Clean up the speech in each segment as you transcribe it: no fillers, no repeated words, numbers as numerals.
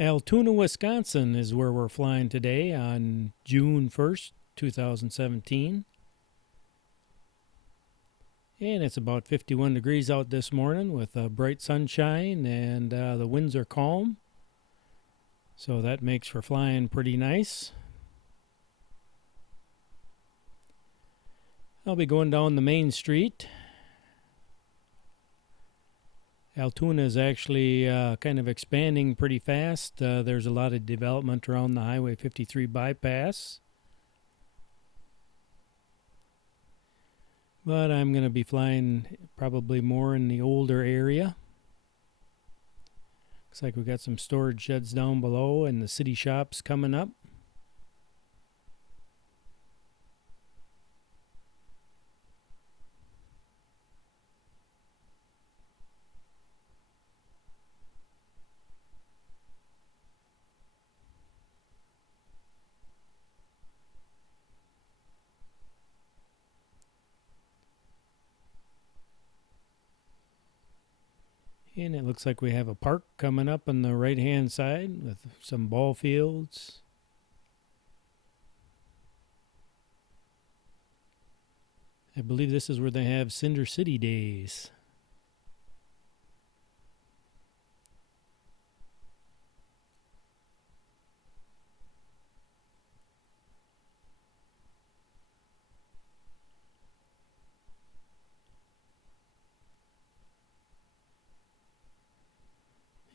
Altoona, Wisconsin is where we're flying today on June 1st, 2017. And it's about 51 degrees out this morning with bright sunshine, and the winds are calm. So that makes for flying pretty nice. I'll be going down the main street. Altoona is actually kind of expanding pretty fast. There's a lot of development around the Highway 53 bypass. But I'm going to be flying probably more in the older area. Looks like we've got some storage sheds down below and the city shops coming up. And it looks like we have a park coming up on the right hand side with some ball fields. I believe this is where they have Cinder City Days.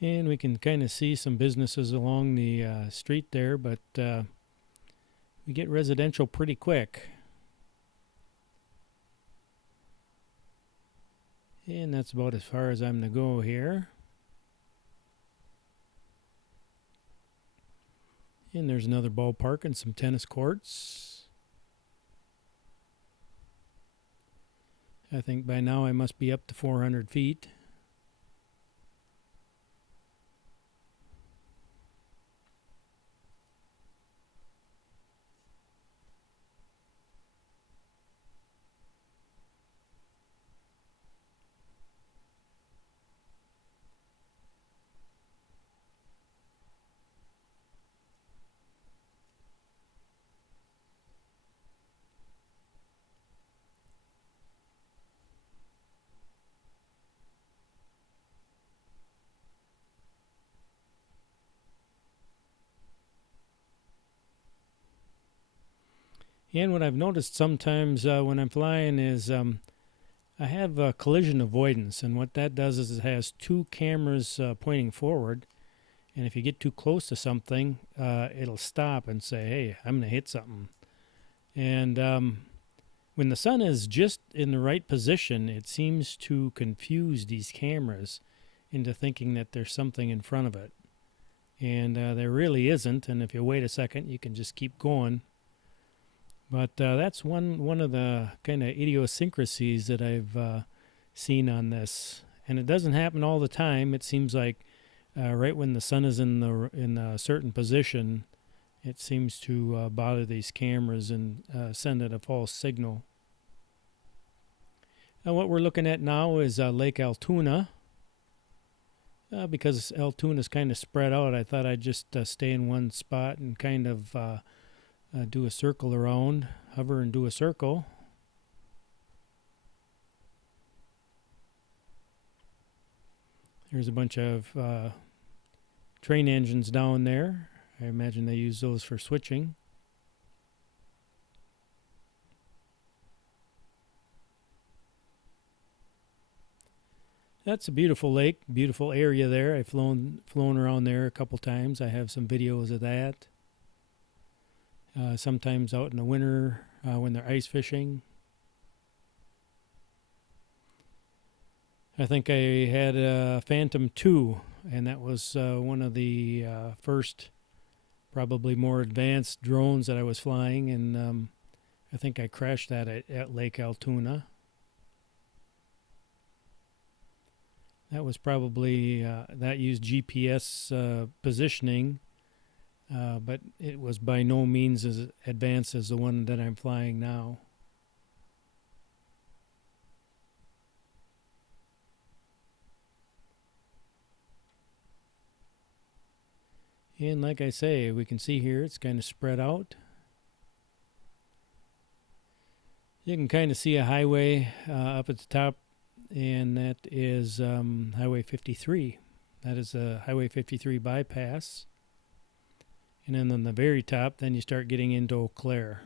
And we can kind of see some businesses along the street there, but we get residential pretty quick. And that's about as far as I'm going to go here. And there's another ballpark and some tennis courts. I think by now I must be up to 400 feet. And what I've noticed sometimes when I'm flying is I have collision avoidance, and what that does is it has two cameras pointing forward, and if you get too close to something, it'll stop and say, hey, I'm going to hit something. And when the sun is just in the right position, it seems to confuse these cameras into thinking that there's something in front of it. And there really isn't, and if you wait a second, you can just keep going. But that's one of the kind of idiosyncrasies that I've seen on this, and it doesn't happen all the time. It seems like right when the sun is in a certain position, it seems to bother these cameras and send it a false signal. Now what we're looking at now is Lake Altoona. Because Altoona is kind of spread out, I thought I'd just stay in one spot and kind of do a circle around, hover and do a circle. There's a bunch of train engines down there. I imagine they use those for switching. That's a beautiful lake, beautiful area there. I've flown around there a couple times. I have some videos of that. Sometimes out in the winter when they're ice fishing. I think I had a Phantom 2, and that was one of the first, probably more advanced drones that I was flying, and I think I crashed that at Lake Altoona. That was probably, that used GPS positioning. But it was by no means as advanced as the one that I'm flying now. And like I say, we can see here it's kind of spread out. You can kind of see a highway up at the top, and that is Highway 53. That is a Highway 53 bypass. And then on the very top, then you start getting into Eau Claire.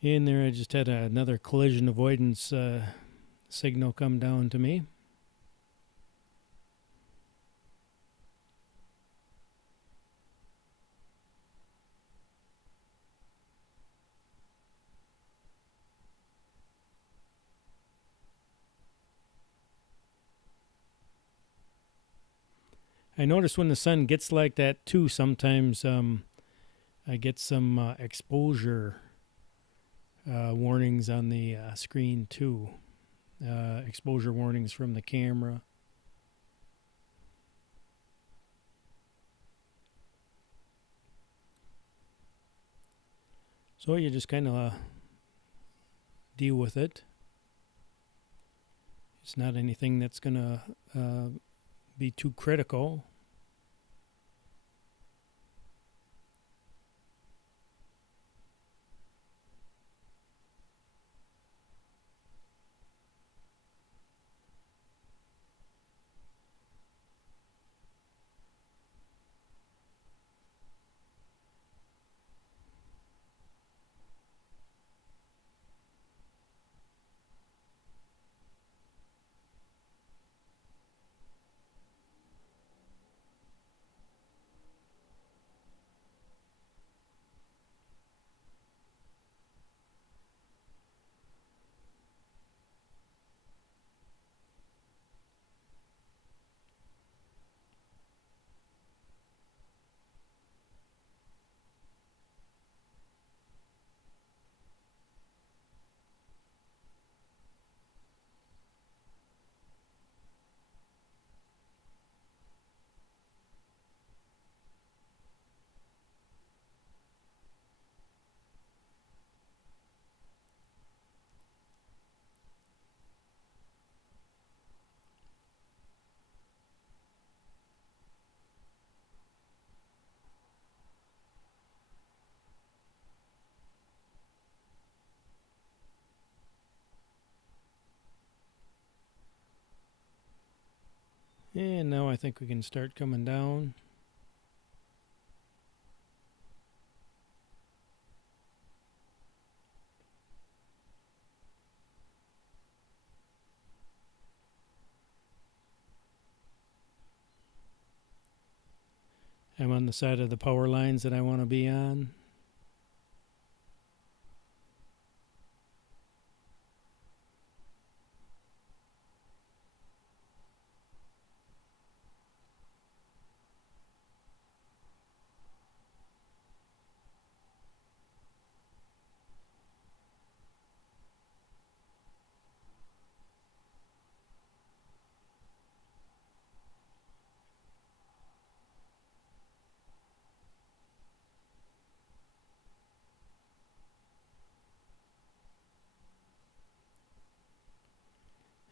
In there, I just had another collision avoidance signal come down to me. I notice when the sun gets like that too, sometimes I get some exposure warnings on the screen too. Exposure warnings from the camera. So you just kind of deal with it. It's not anything that's going to be too critical. And now I think we can start coming down. I'm on the side of the power lines that I want to be on.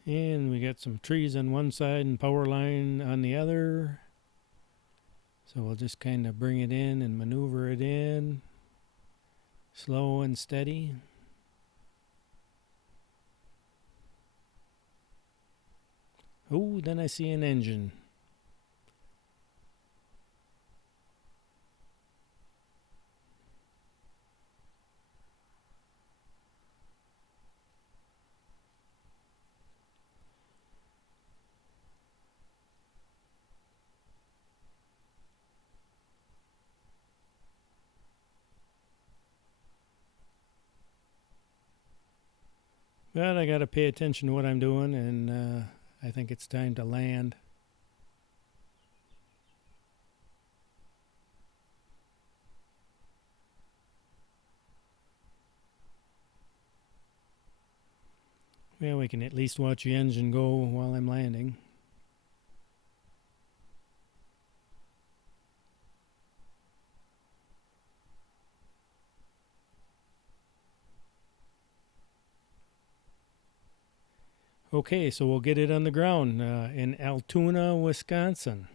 And we got some trees on one side and power line on the other. So we'll just kind of bring it in and maneuver it in. Slow and steady. Oh, then I see an engine. But I got to pay attention to what I'm doing, and I think it's time to land. Well, we can at least watch the engine go while I'm landing. Okay, so we'll get it on the ground in Altoona, Wisconsin.